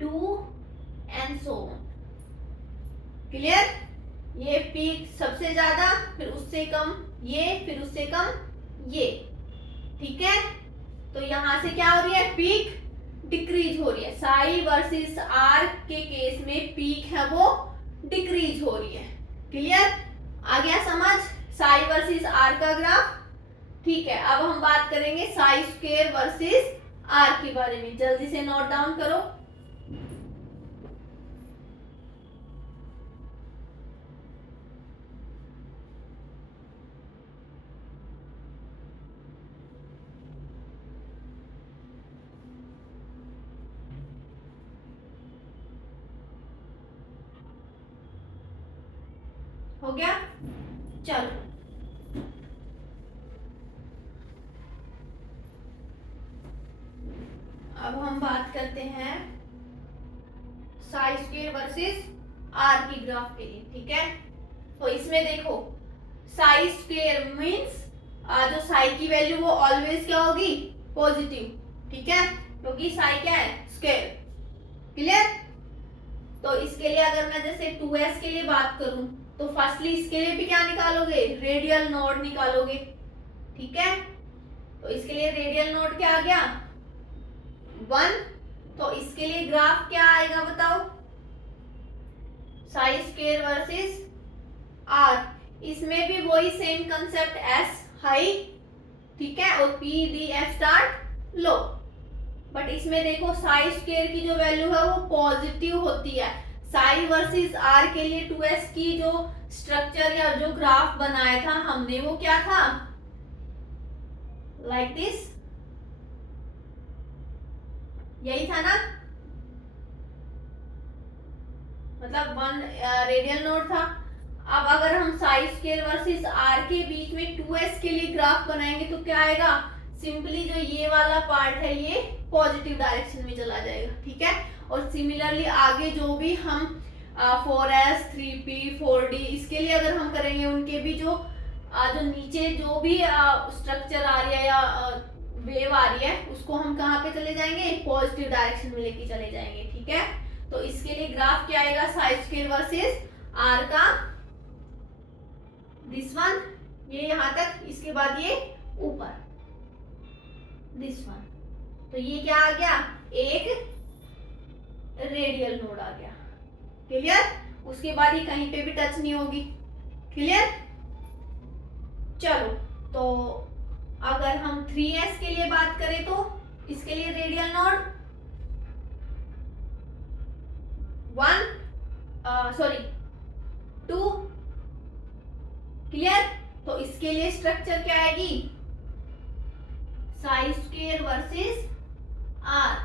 2 एंड सो ऑन। क्लियर? ये पीक सबसे ज्यादा, फिर उससे कम ये, फिर उससे कम ये। ठीक है, तो यहां से क्या हो रही है? पीक डिक्रीज हो रही है। साई वर्सेस आर के केस में पीक है वो डिक्रीज हो रही है। क्लियर? आ गया समझ साई वर्सेस आर का ग्राफ? ठीक है, अब हम बात करेंगे साई स्क्वायर वर्सेस आर के बारे में। जल्दी से नोट डाउन करो। हो गया? चलो अब हम बात करते हैं साई स्क्वायर वर्सेस आर की ग्राफ के लिए। ठीक है, तो इसमें देखो साई स्क्वायर मींस जो साई की वैल्यू वो ऑलवेज क्या होगी? पॉजिटिव। ठीक है, क्योंकि साई क्या है? स्क्वायर। क्लियर? तो इसके लिए अगर मैं जैसे 2s के लिए बात करूं, तो फर्स्टली इसके लिए भी क्या निकालोगे? रेडियल नोड निकालोगे। ठीक है, तो इसके लिए रेडियल नोड क्या आ गया? 1। तो इसके लिए ग्राफ क्या आएगा बताओ? Psi square versus R. इसमें भी वही सेम कंसेप्ट, एस हाई, ठीक है, और P D F start low. But इसमें देखो साई स्क्वायर की जो वैल्यू है वो पॉजिटिव होती है। साई वर्सेस आर के लिए 2s की जो स्ट्रक्चर या जो ग्राफ बनाया था हमने, वो क्या था? लाइक दिस, यही था ना, मतलब 1 रेडियल नोड था। अब अगर हम साई स्क्वायर वर्सेस आर के बीच में 2s के लिए ग्राफ बनाएंगे, तो क्या आएगा? सिंपली जो ये वाला पार्ट है ये पॉजिटिव डायरेक्शन में चला जाएगा। ठीक है, और सिमिलरली आगे जो भी हम 4s 3p 4d इसके लिए अगर हम करेंगे, उनके भी जो नीचे जो भी स्ट्रक्चर आ रही है या वेव आ रही है, उसको हम कहाँ पे चले जाएंगे? पॉजिटिव डायरेक्शन में लेके चले जाएंगे। ठीक है, तो इसके लिए ग्राफ क्या आएगा साई स्क्वायर वर्सेस आर का? दिस वन, ये यहां तक, इसके बाद ये ऊपर दिस वन। तो ये क्या आ गया, एक रेडियल नोड आ गया। क्लियर? उसके बाद ये कहीं पे भी टच नहीं होगी। क्लियर? चलो, तो अगर हम 3s के लिए बात करें तो इसके लिए रेडियल नोड 2। क्लियर? तो इसके लिए स्ट्रक्चर क्या आएगी, साई स्क्वायर वर्सेस आर।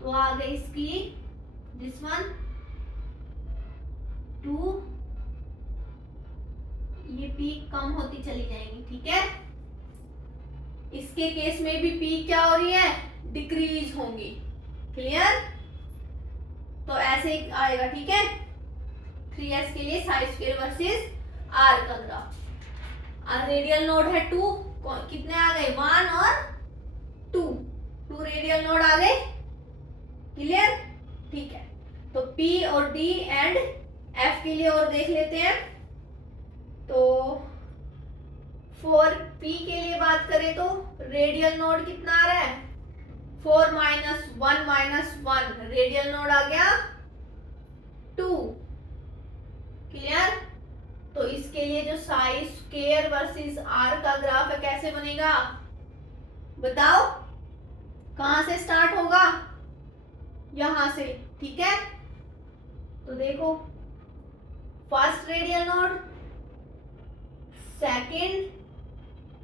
तो आ गई इसकी दिस वन 2, ये पीक कम होती चली जाएंगी। ठीक है? इसके केस में भी पीक क्या हो रही है, डिक्रीज होंगी। क्लियर? तो ऐसे आएगा। ठीक है? 3s के लिए साई स्क्वायर वर्सेस आर का ग्राफ। और रेडियल नोड है 2, कितने आ गए, 1 और 2 रेडियल नोड आ गए। क्लियर? ठीक है, तो P और D एंड F के लिए और देख लेते हैं। तो 4P के लिए बात करें तो रेडियल नोड कितना आ रहा है, 4 - 1 रेडियल नोड आ गया 2। क्लियर? तो इसके लिए जो साई स्क्वायर वर्सेस आर का ग्राफ है कैसे बनेगा, बताओ, कहां से स्टार्ट होगा, यहां से। ठीक है? तो देखो, first radial node, second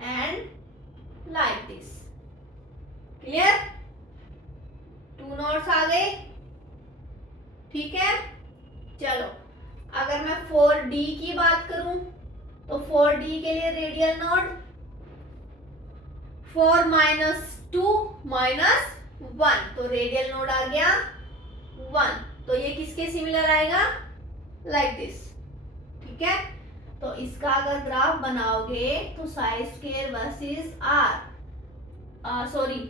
and like this. Clear? 2 nodes आ गए। ठीक है? चलो, अगर मैं 4D की बात करूं तो 4D के लिए रेडियल नोड 4 - 2 - 1, तो रेडियल नोड आ गया 1। तो ये किसके सिमिलर आएगा, लाइक दिस। ठीक है? तो इसका अगर ग्राफ बनाओगे तो psi square versus R, sorry,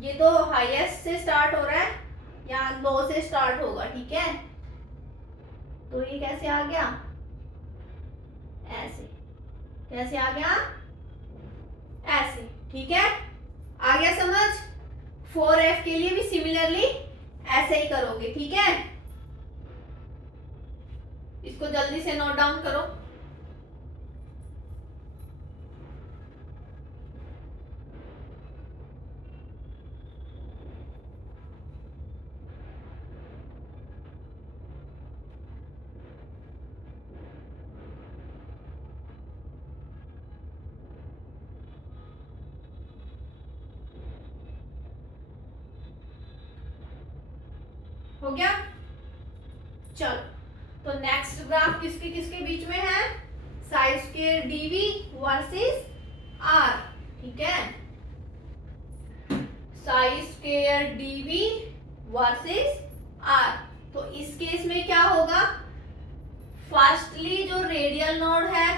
ये तो हाईएस्ट से स्टार्ट हो रहा है, यहाँ लो से स्टार्ट होगा। ठीक है? तो ये कैसे आ गया, ऐसे। कैसे आ गया, ऐसे। ठीक है? आ गया समझ? 4F के लिए भी सिमिलरली ऐसे ही करोगे। ठीक है? इसको जल्दी से नोट डाउन करो। हो गया? चलो, तो नेक्स्ट ग्राफ किसके किसके बीच में है, psi square DV versus R. ठीक है? Psi square DV versus R. तो इस केस में क्या होगा, फर्स्टली जो रेडियल नोड है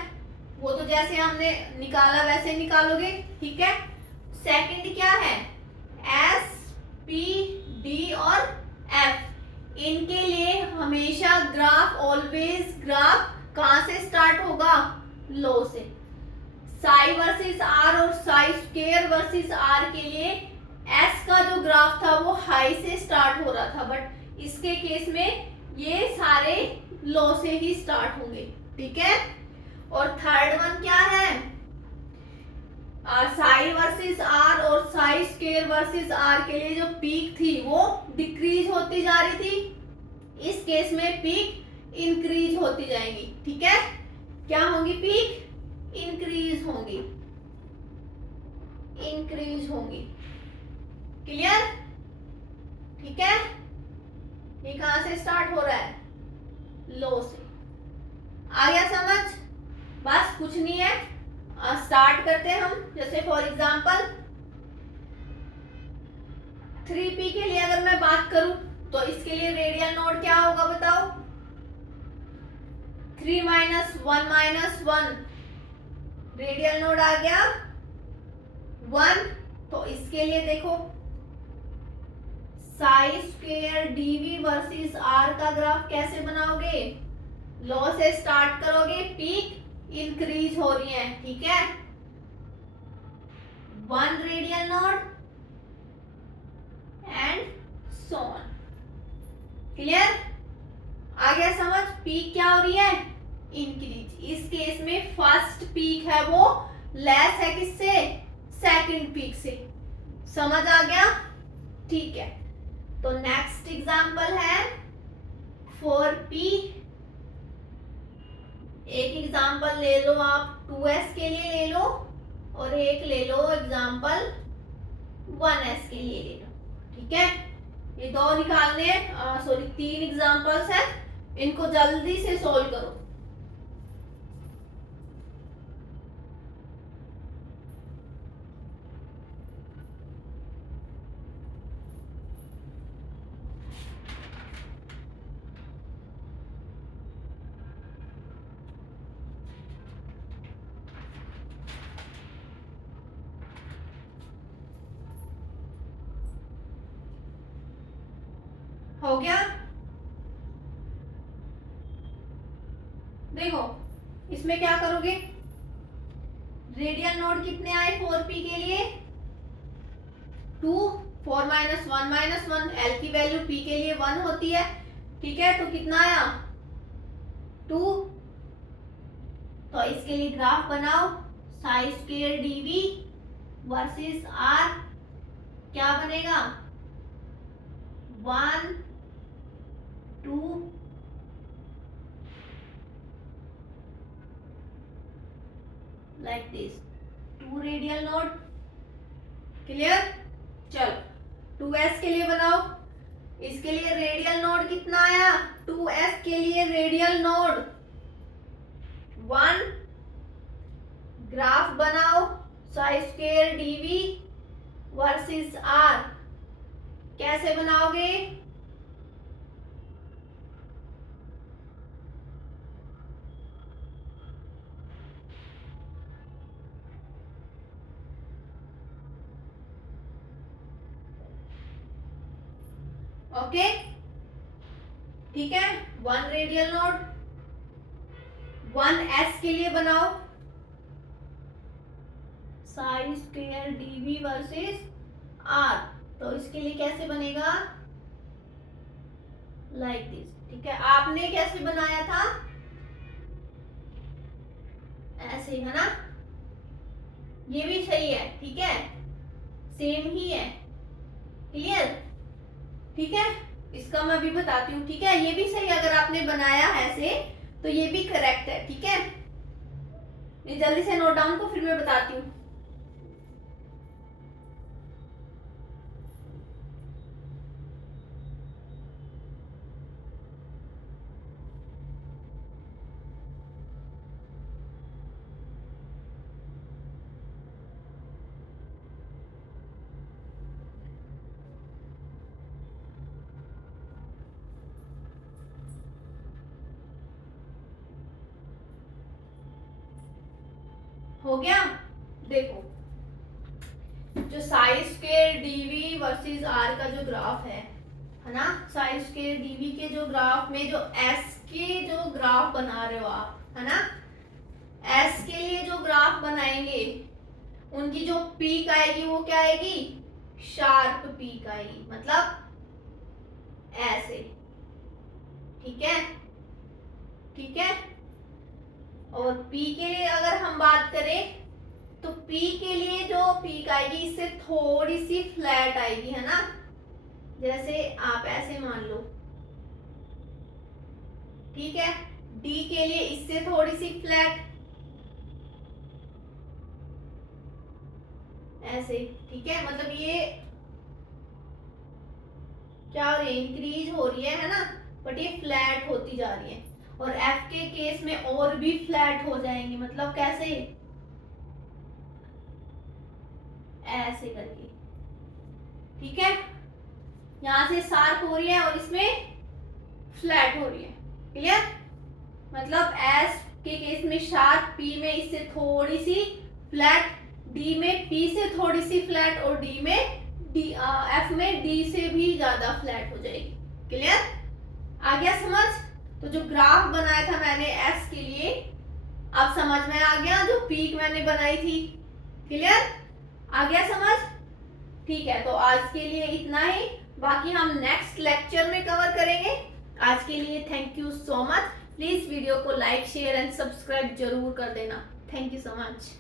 वो तो जैसे हमने निकाला वैसे निकालोगे। ठीक है? सेकंड क्या है, एस, पी, डी और एफ, इनके लिए हमेशा ग्राफ, ऑलवेज ग्राफ कहां से स्टार्ट होगा, लो से। साई वर्सेस आर और साई स्क्वायर वर्सेस आर के लिए एस का जो ग्राफ था वो हाई से स्टार्ट हो रहा था, बट इसके केस में ये सारे लो से ही स्टार्ट होंगे। ठीक है? और थर्ड वन क्या है, साई वर्सेस आर और साई स्क्वायर वर्सेस आर के लिए जो पीक थी वो डिक्रीज होती जा रही थी, इस केस में पीक इंक्रीज होती जाएंगी। ठीक है? क्या होंगी, पीक इंक्रीज होंगी, इंक्रीज होंगी। क्लियर? ठीक है? ये कहां से स्टार्ट हो रहा है, लो से। आ गया समझ? बस कुछ नहीं है, स्टार्ट करते हैं हम। जैसे फॉर एग्जांपल 3P के लिए अगर मैं बात करूं तो इसके लिए रेडियल नोड क्या होगा बताओ, 3 - 1 - 1 रेडियल नोड आ गया 1। तो इसके लिए देखो, psi square DV versus R का ग्राफ कैसे बनाओगे, लो से स्टार्ट करोगे, पीक इंक्रीज हो रही है, ठीक है। 1 radial node and so on. Clear? आ गया समझ? पीक क्या हो रही है? इंक्रीज। इस केस में फर्स्ट पीक है वो लेस है किससे? सेकंड पीक से। समझ आ गया? ठीक है, तो नेक्स्ट एग्जांपल है 4p। एक एग्जांपल ले लो आप 2s के लिए ले लो, और एक ले लो एग्जांपल 1s के लिए ले लो, ठीक है। ये दो निकालने, सॉरी 3 एग्जांपल्स है, इनको जल्दी से सोल्व करो। हो गया? देखो इसमें क्या करोगे, रेडियल नोड कितने आए 4p के लिए? 2, 4 माइनस 1 माइनस 1, एल की वैल्यू p के लिए 1 होती है, ठीक है। तो कितना आया? 2। तो इसके लिए ग्राफ बनाओ, Sai square dv versus r क्या बनेगा? 1 2 like this, 2 radial node. Clear? चलो 2s के लिए बनाओ। इसके लिए रेडियल नोड कितना आया? 2s के लिए रेडियल नोड 1। ग्राफ बनाओ, Sai square dv versus r। कैसे बनाओगे? ओके, ठीक है। 1 रेडियल नोड, 1s के लिए बनाओ, Sai square dv versus r। तो इसके लिए कैसे बनेगा? लाइक दिस, ठीक है। आपने कैसे बनाया था? ऐसे, है ना? ये भी सही है, ठीक है, सेम ही है। क्लियर? ठीक है, इसका मैं भी बताती हूँ, ठीक है। ये भी सही, अगर आपने बनाया है ऐसे तो ये भी करेक्ट है, ठीक है। ये जल्दी से नोट डाउन को, फिर मैं बताती हूँ। हो गया? देखो, जो Sai square dv versus r का जो ग्राफ है ना, साई स्क्वायर dv के जो ग्राफ में जो s के जो ग्राफ बना रहे हो आप, है ना, s के लिए जो ग्राफ बनाएंगे उनकी जो पीक आएगी वो क्या आएगी? शार्प पीक आएगी, मतलब ऐसे, ठीक है, ठीक है। और P के लिए अगर हम बात करें तो P के लिए जो पीक आएगी इससे थोड़ी सी फ्लैट आएगी, है ना। जैसे आप ऐसे मान लो, ठीक है। D के लिए इससे थोड़ी सी फ्लैट, ऐसे, ठीक है। मतलब ये क्या हो रही है? इंक्रीज हो रही है ना, बट ये फ्लैट होती जा रही है। और F के केस में और भी फ्लैट हो जाएंगे, मतलब कैसे? ऐसे करके, ठीक है। यहां से शार्प हो रही है और इसमें फ्लैट हो रही है। क्लियर? मतलब S के केस में शार्प, P में इससे थोड़ी सी फ्लैट, D में P से थोड़ी सी फ्लैट, और D में F में D से भी ज्यादा फ्लैट हो जाएगी। क्लियर? आ गया समझ? तो जो ग्राफ बनाया था मैंने S के लिए, अब समझ में आ गया जो पीक मैंने बनाई थी? क्लियर? आ गया समझ? ठीक है, तो आज के लिए इतना ही, बाकी हम नेक्स्ट लेक्चर में कवर करेंगे। आज के लिए thank you so much. Please video को लाइक शेयर एंड सब्सक्राइब जरूर कर देना। Thank you so much.